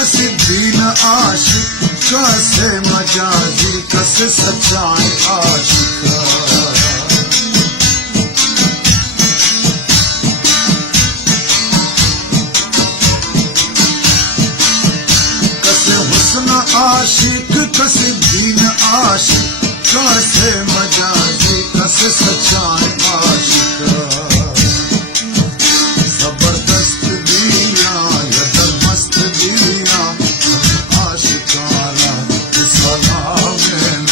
कसे दीन आशिक कसे मजाजी कसे सच्चाई आशिक कसे हुस्न आशिक कसे दीन आशिक कसे मजाजी कसे सच्चाई आशिक जबरदस्त दिया या दरमस्त दिया आशिकारा सलाम में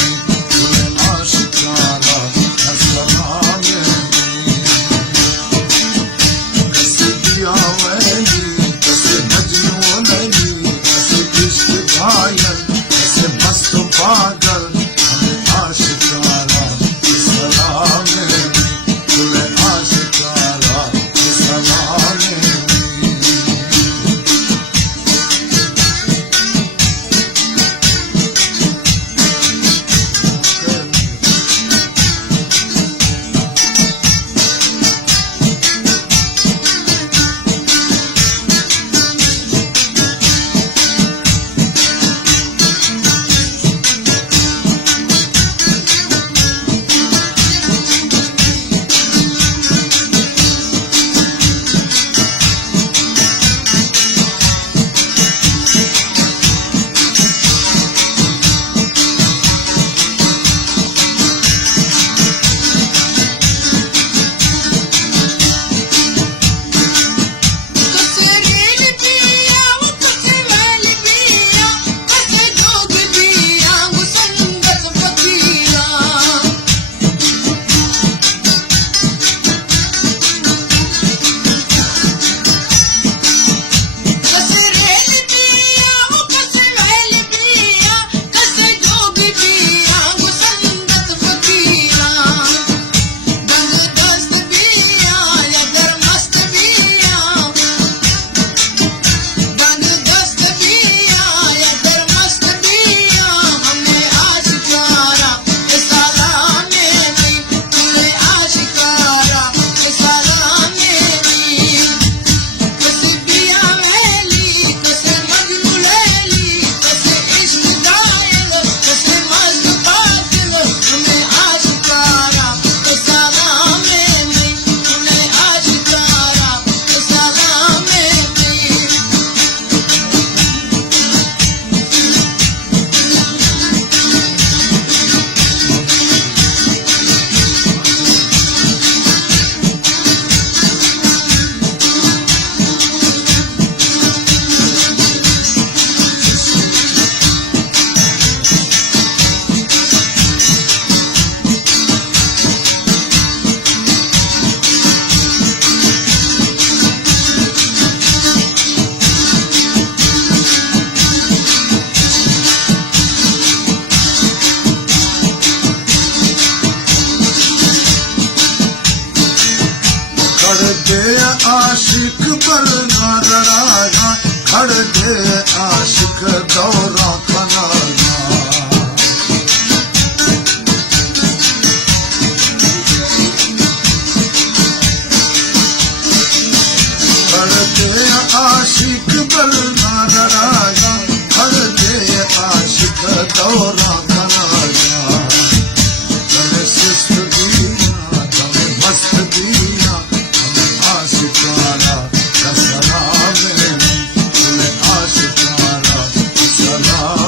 तुम्हें आशिकारा सलाम में कसे दिया वैली कसे मजनू वैली कसे इश्क घायल कसे मस्त पागल आशिकारा सलाम में तुम्हें आशिकारा सलाम में आशिक पर नारागा खड़ दे आशिक दौरा खनागा खड़ दे आशिक पर नारागा खड़ दे आशिक दौरा खनागा तने सुस्त दिया तने मस्त दिया आशिकारा सलाम में तुम्हें आशिकारा सलाम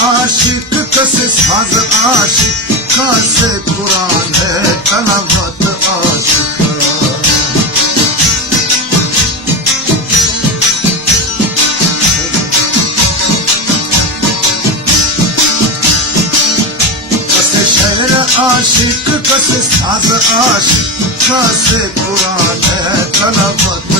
आशिक कसे साज आशिक कसे कुरान है तलावत आशिक कसे शेर आशिक कसे साज आशिक कसे कुरान है तलावत